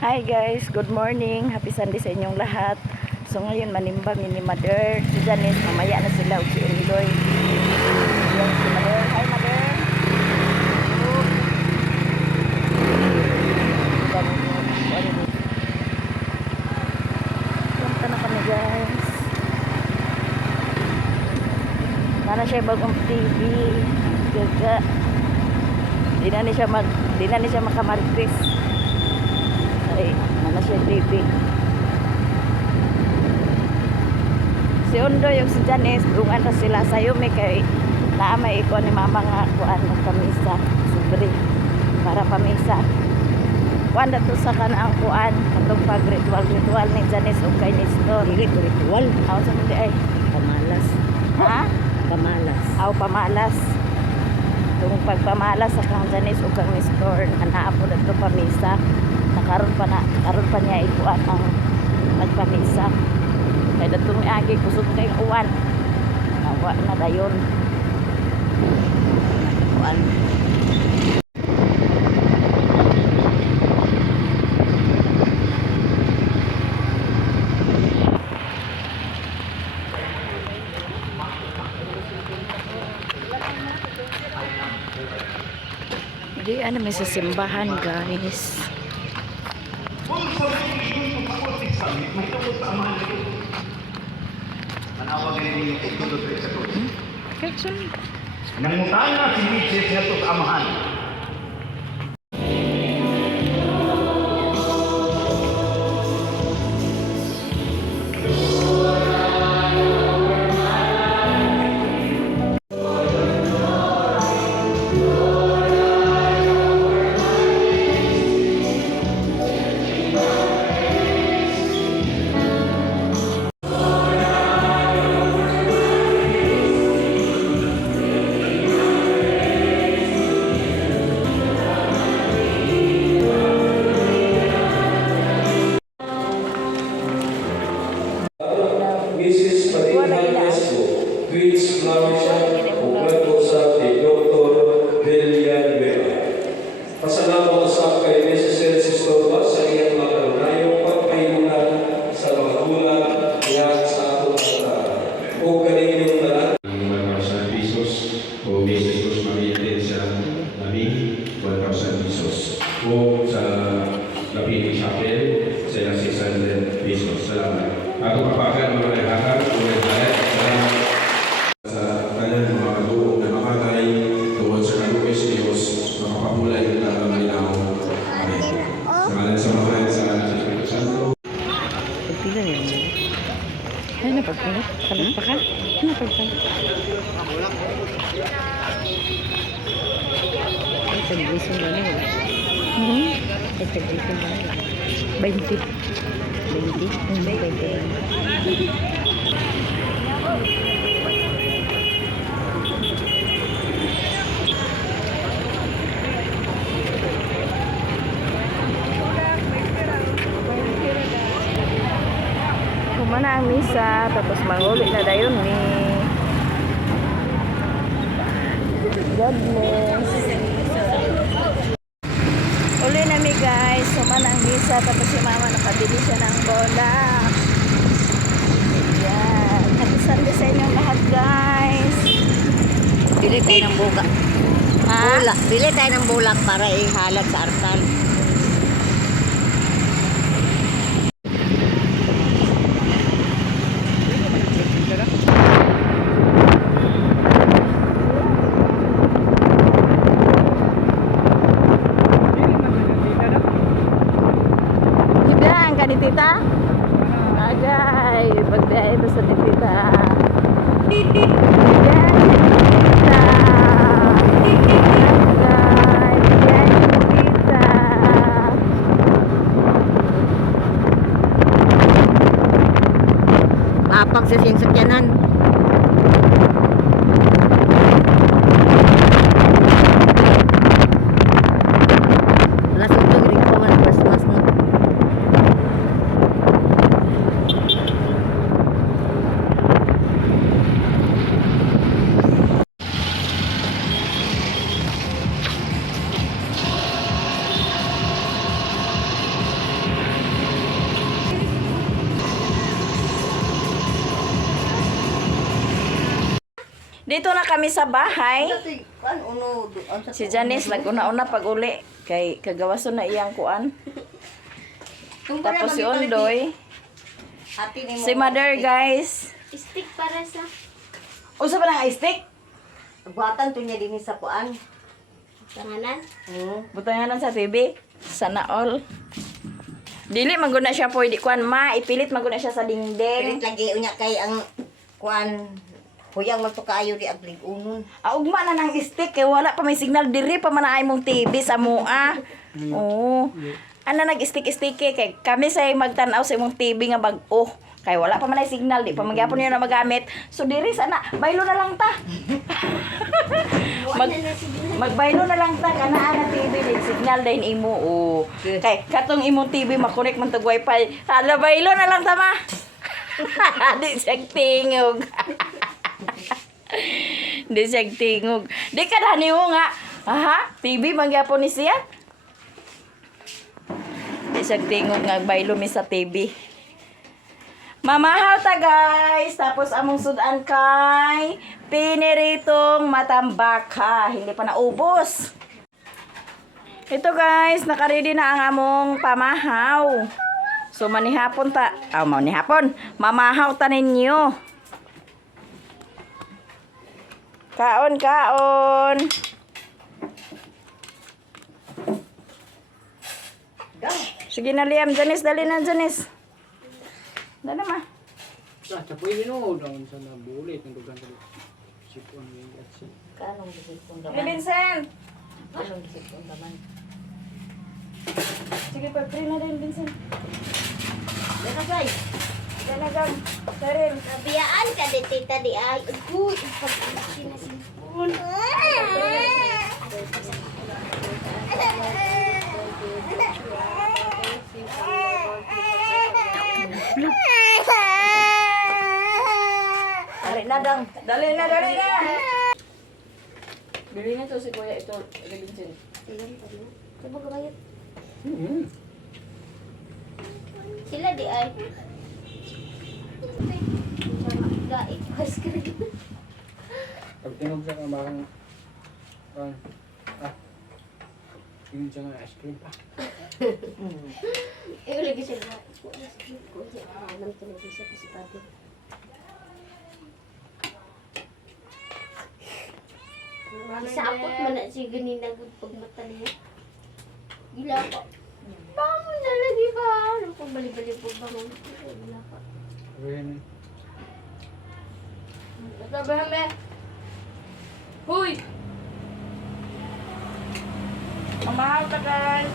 Hi guys, good morning. Happy Sunday sa inyong lahat. So ngayon manimbang ni Mother, si Janice, mamaya na sila ug si Undoy. Yan si Mother. Hi Mother. Punta na kami guys. Nana siya bagong TV. Gaga. Di na ni siya makamarites. Ay, mana siya TV. Si Undo yung si Janice, dungan na sila sayo may kay naamay iko ni mama nga kuan ng kamisa, sobre para pamisa. Kuan dato sa kanang kuan katong pag ritual ni Janice ug kay Nestor. Ritual. Aw sa mundi ay Pamalas. ha? Pamalas. Aw pamalas. Tung pagpamalas sa kang Janice ug kang Nestor, anaa po dato pamisa. Karon pa niya ikuan ang magpamisa kaya datong agi kusog kay uwan nawa na dayon kuan di ano may sa simbahan guys. Nangutana si Mrs. Natos Amahan. Mrs. Patinhan Esco, Twins Flower Puerto sa Dr. Belian Vera. Pasalamat sa kay Mrs. Sistova sa iyang makarunayong pagpayunan sa mga gulang niya sa atong kata. O kaninyong tanan. Ang 1,000 pesos o Mrs. Cruz Maria Teresa namin 1,000 pesos o sa Lapini Chapel sila 600 pesos. Salamat. Ako papakan mga naghahan o naghahan sa kanyang mga kaduong na mamatay tungkol sa kalupis ni Diyos makapamulay na maminaw. Amen. Sa ngalan sa mga sa ngalan sa Espiritu Santo. Pagpila niya mo. Ay, napagpila. Kalit pa ka? Napagpila. Ay, tag-isong ba na yun? Ay, tag-isong ba na yun? 20. 20? Hindi, 20. Kumana ang misa, tapos manguli na dayon ni God bless. Uli na mi guys, kumana ang misa, tapos si mama nakabili siya ng bola. Yan. Happy Sunday sa inyong lahat guys. Bili tayo ng buga. Ha? Bulak. Bili tayo ng bulak para ihalag sa artal. Gibyan ka ni tita? Agay, pagbiyahe ba sa ni tita? Gibyan ka ni tita? Agay, bigyan ni tita. Mapag sa sinsakyanan. Lasog to rin ko man Christmas no. Dito na kami sa bahay. Kuan uno Si Janice nag-una-una pag uli. Kay kagawason na iyang kuan. Tapos si Ondoy. Si Mother, guys. Stick para sa Usa ba ng stick? buhatan to niya din sa kuan. tanganan. Butanganan sa TV. Sana all. Dili maguna siya pwede kuan ma, ipilit maguna siya sa Pilit dingding. lagi unya kay ang kuan huyang man to kaayo di aglig unon. Ugma na ng stick kay wala pa may signal diri pa man ay mong TV sa mua. Oo. Ana nag-stick-stick kay kami say magtan-aw sa imong TV nga bag-o. Kay wala pa man ay signal, di pa magyapon niyo na magamit. So diri sana baylo na lang ta. Magbaylo na lang ta kanaa na TV din signal din imo. Oh. Kay katong imong TV makonek man tag wifi. Hala baylo na lang ta ma. Di siya tingog. Di siya tingog. Di ka na niyo nga. Aha, TV magyapon ni siya. Di siya tingog nga baylo mi sa TV. Mamahaw ta guys. Tapos among sudan kay piniritong matambaka. Hindi pa naubos. Ito guys, nakaready na ang among pamahaw. So manihapon ta. Manihapon. Mamahaw ta ninyo. Kaon, kaon. Sige na Liam, Janice, dali na Janice. Dali ma. Sa pwede no daw sa nabulit ng dugan sa sipon ni at si. Kanong bisig pun Hey, Vincent. Kanong bisig pun daman. Sige pa, pray na din Vincent. Dena say. Dalagang, Daryl. Kabiyaan ka di tita di ay. Uy, sinasinpon. Dali na dang. Dali na, dali na. Bili na to si Kuya ito, Vincent. Coba kabayot. Sila di ay. Gaip pas ka rin. Pag tinog sa kamarang yun siya nga ice cream pa. Eh, lagi siya na. Kung siya nang tuloy siya kasi pati. Isapot man na siya ganinagod pag mata niya. Gila ko. Bangon na lagi ba? Ano kung bali-bali po bangon? Gila ko. Rin. Sabahan me. Huy! Mamahaw ka guys.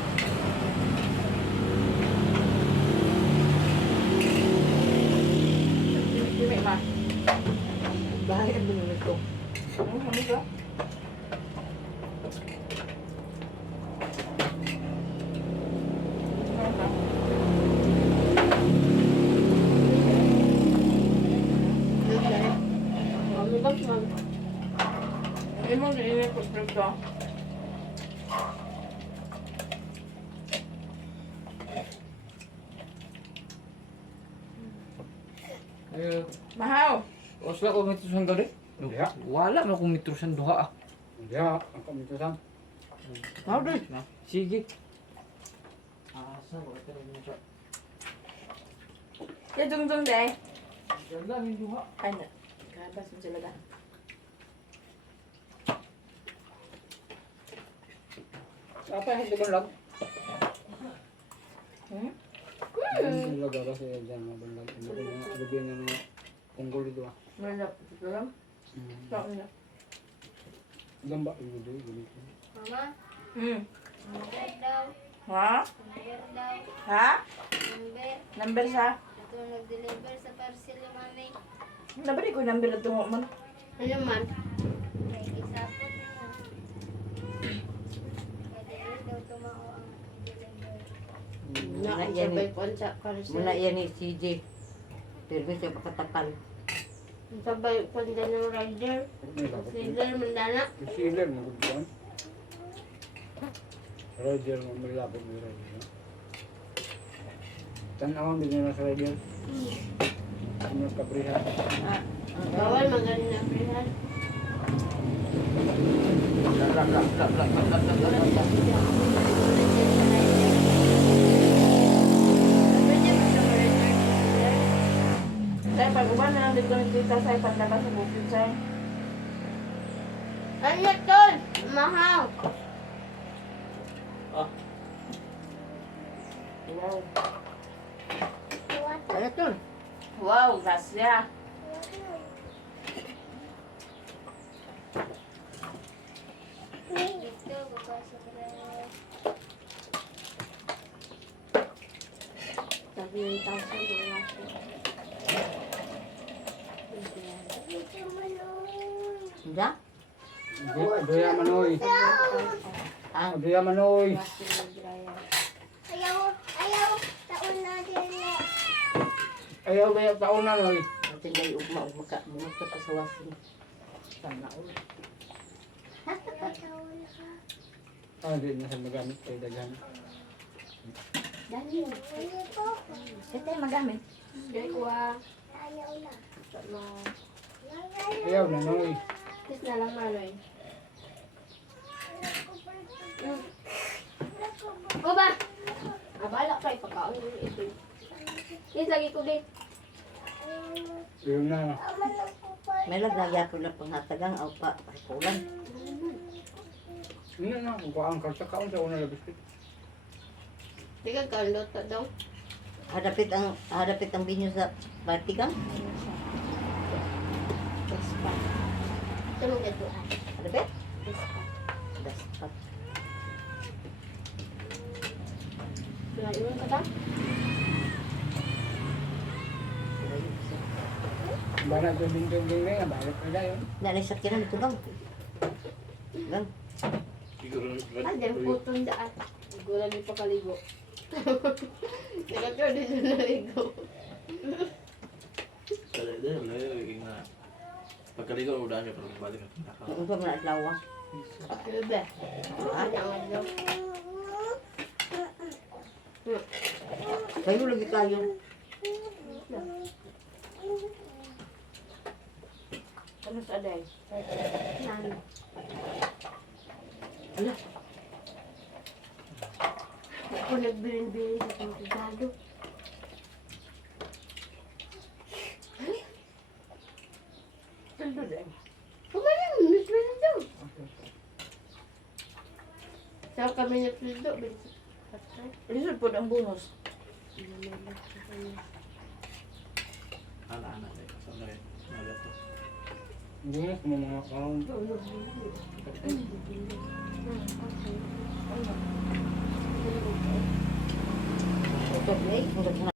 Dimi ma. Bahay ang binulot ko. Ano ka? Mami ba? Mami. Hindi mo nililip ko ito. Ayo. Mahaw! Osla ko mitrusan ka rin? Diha. Wala na kong mitrusan duha ah. Diha, ang kamitusan. How do na? Sige. Asa ko ito rin siya. Ya dung deh. Ganda min duha. Ano? Kabas mo sila dahil. Apa yang itu lang? Hmm? Yung lagara sa dyan mga banlag. Lagyan niya ng unggol dito ah. Malap. Ito lang. Saan na? Gamba yung dito. Ganito. Mama, Hmm. number daw. Ha? Number daw. Ha? Number. Number sa? Ito nag-deliver sa parcel ni mami. Nabali ko number na tungo man. Ano man? May isapot na. Kaya daw tumao ang deliver. Muna yan ni muna yan ni CJ. Pero siya pakatakal. Sabay panda ng rider. Rider mandana. Sealer mo gudyan. Rider mo malapit mo rider. Tanawan din na sa rider. Ano kaprihan? Bawal magaling na prihan. Saya pag-uban na lang dito ng tita sa pandabas sa bukid sa. Ano tol? Mahal. Wow. Ano to? Wow, grasya. Dito, baba sa bread. Sabi yung tao sa mga Hindi? Doya manoy. Doya manoy. Ayaw ba yung taon na noy? Atin ay ugma ka pa sa wasin. Sana all. Hindi na sa magamit kayo daghan. Ito yung magamit. Dahil ko Ayaw na noy. Tis na lang manoy. O ba? Abala ka, ipakaon mo ito. Tis, lagi ko din. Yun na. May lagnagya ko na panghatagang o pa kulang. Yun na. Kung kaang karsa kaon sa una labis. Tika, kalot na daw. Hadapit ang binyo sa partigang. Vespa. Ito mong gatuan. Hadapit? Vespa. Daspat. Iwan ka ta? Bala ito ding nga. Balik na yun. Nalisakyan na dito lang. Lang. Ah, dahil putong daan. Gulan ni pakaligo. Tika, din na naligo. Pagkaligo, udah niya pero balik at nakaka. Ang uso mo na atlawa. Bebe. Ano ang daw? Kayo lagi kayo. Ano sa day? Nani. Ala. Ako nagbilin-bilin sa itong regalo. Tundo din. Kumain mo, Miss Rizzo. Saan kami na Rizzo? Lisod po ang bonus. Anak-anak deh. Soalnya nggak tuh. Hindi na. Kung mga kaon. Ito, eh.